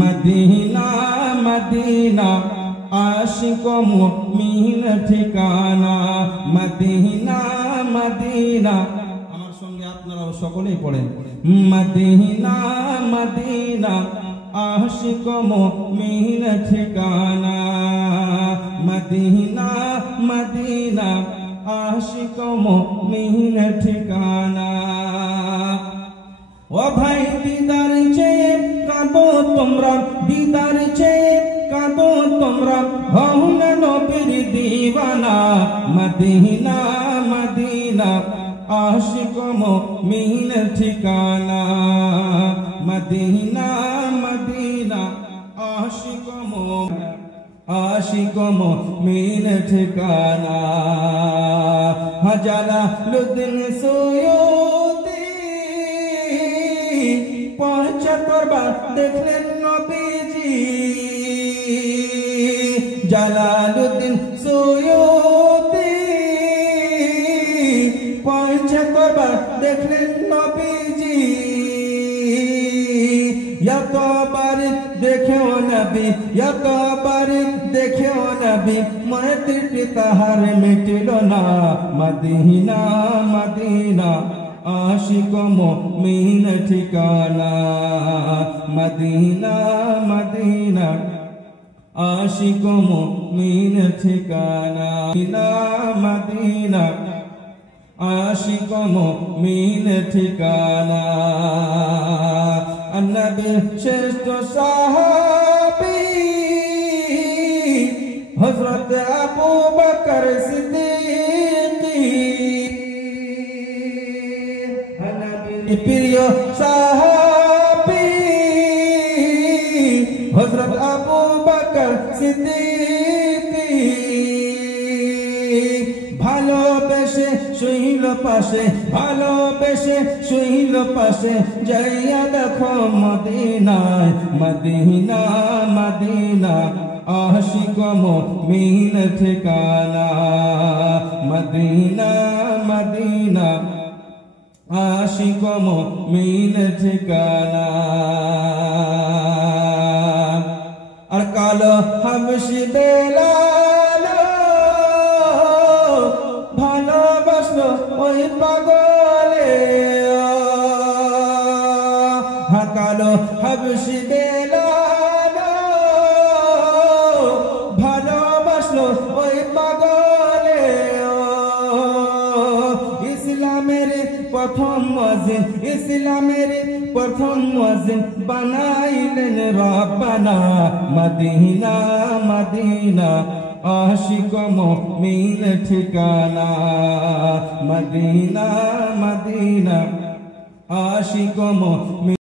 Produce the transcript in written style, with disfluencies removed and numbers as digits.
Medina Medina Ashiq মুমিন ঠিকানা Medina Medina. আমার সঙ্গে আপনারা সকলেই পড়েন মদিনা মদিনা আশিক মুমিন ঠিকানা মদিনা মদিনা আশিক মুমিন ঠিকানা। ও ভাই দিদার চেয়ে কাঁদো তোমরা, দিদার চেয়ে কাঁদো তোমরা, হও না নবীর দিওয়ানা মদিনা মদিনা আশিক মুমিন ঠিকানা মদিনা মদিনা আশিক মুমিন ঠিকানা। জালালুদ্দিন সুয়ুতি ৭৫ বার দেখলেন নবীজি। জালালুদ্দিন সুয়ুতি ৭৫ বার দেখলেন নবীজি। এতবার দেখেও নবী, এতবার দেখেও নবী, মনের তৃপ্তি তাহার মিটিল না মদিনা মদিনা আশিক মুমিন ঠিকানা মদিনা মদিনা আশিক মুমিন ঠিকানা মদিনা আশিক মুমিন ঠিকানা। নবী শ্রেষ্ঠ সাহাবী হযরত আবু বকর সিদ্দিকী, নবীর প্রিয় সাহাবী হযরত আবু বকর সিদ্দিকী। ভালোবেসে শুইল পাশে, ভালোবেসে শুইল পাশে, যাইয়া দেখো মদিনায় মদিনা মদিনা আশিক মুমিন ঠিকানা মদিনা মদিনা আশিক মুমিন ঠিকানা। আর কালো হাবশি বেলাল ভালোবাসলো ওই পাগলে, কালো হাবশি বেলাল ভালোবাসলো ওই পাগলে। ইসলামের প্রথম মুয়াজ্জিন, ইসলামের প্রথম মুয়াজ্জিন বানাইলেন রব্বানা মদিনা মদিনা আশিক মুমিন ঠিকানা মদিনা মদিনা আশিক মুমিন।